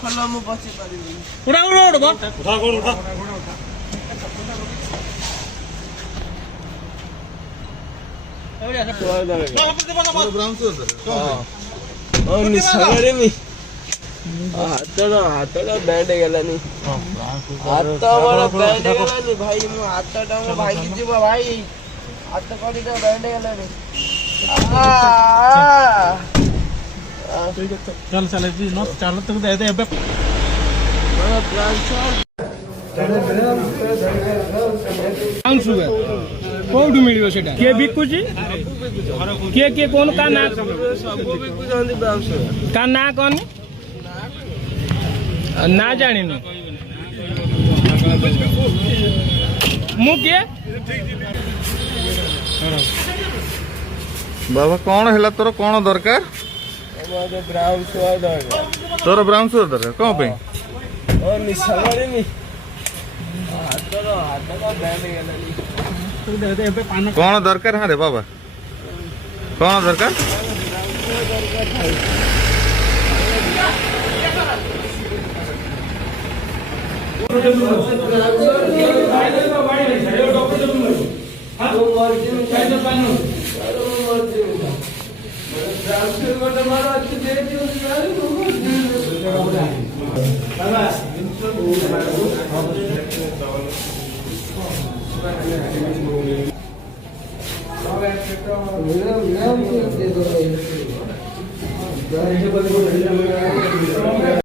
ଖୋଲ ମୁଁ ବସି ପାରିବିନି। ଉଠା ଉଠା ଉଠା ଉଠା ଉଠା ଉଠା ହାତଟା ବ୍ୟାଣ୍ଡ ହେଇଗଲାନି ହାତ ମୋର ବ୍ୟାଣ୍ଡ ହେଇଗଲାନି ଭାଇ ମୋ ହାତଟା ମୋ ଭାଙ୍ଗି ଯିବ ଭାଇ ହାତ କଡ଼ିଟା ବ୍ୟାଣ୍ଡ ହେଇଗଲାନି चल चल न चल तो दे दे एबे कोठू मिलियो सेटा के बिकुची के कोन का ना सब बिकुचंदी बाउंस का ना कोन ना जानि न मु के बाबा कौन है तोर कौन दरकार ब्राउन सुआ दरकार तोर ब्राउन सुआ दरकार कौन पे ओ निशा मारेनी हातरा बैंड गेलानी तो दे दे एबे पान कौन दरकार हाँ रे बाबा कौन दरकार